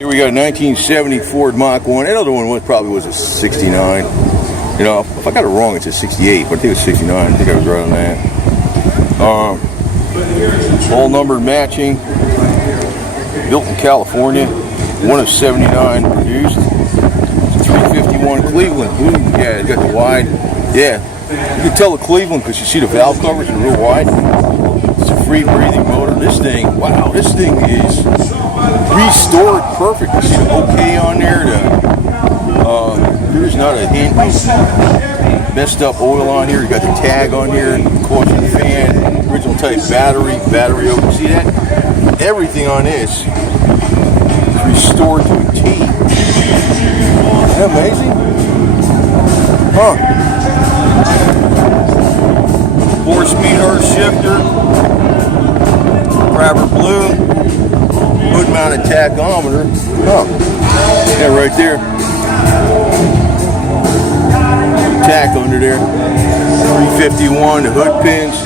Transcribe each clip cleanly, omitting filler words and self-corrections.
Here we got a 1970 Ford Mach I. That other one was a 69. You know, if I got it wrong, it's a 68, but I think it was 69. I think I was right on that. All numbered matching. Built in California. One of 79 produced. 351 Cleveland. Ooh, yeah, it got the wide. Yeah, you can tell the Cleveland because you see the valve covers are real wide. It's a free breathing motor. This thing, wow, this thing is restored perfect. You see the OK on there. There's not a hint of messed up oil on here. You got the tag on here, caution fan, original type battery open. See that? Everything on this is restored to a T. Isn't that amazing? Huh? 4-speed Hearse shifter, grabber blue, hood mounted tachometer. Oh, yeah, right there. Tack under there. 351, the hood pins.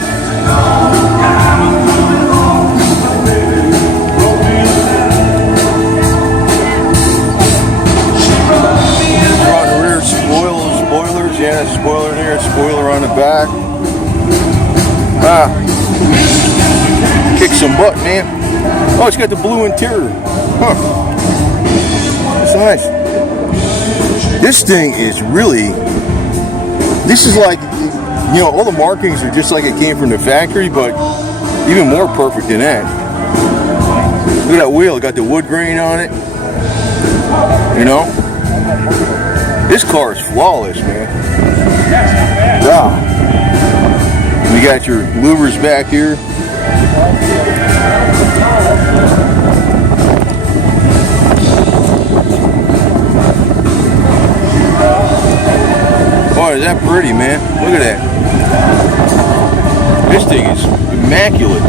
Front and rear spoilers. Yeah, spoiler there, spoiler on the back. Kick some butt, man. Oh, it's got the blue interior. Huh. That's nice. This thing is really, this is like, you know, all the markings are just like it came from the factory, but even more perfect than that. Look at that wheel, it got the wood grain on it. You know? This car is flawless, man. Yeah. You got your louvers back here. Boy, is that pretty, man. Look at that. This thing is immaculate.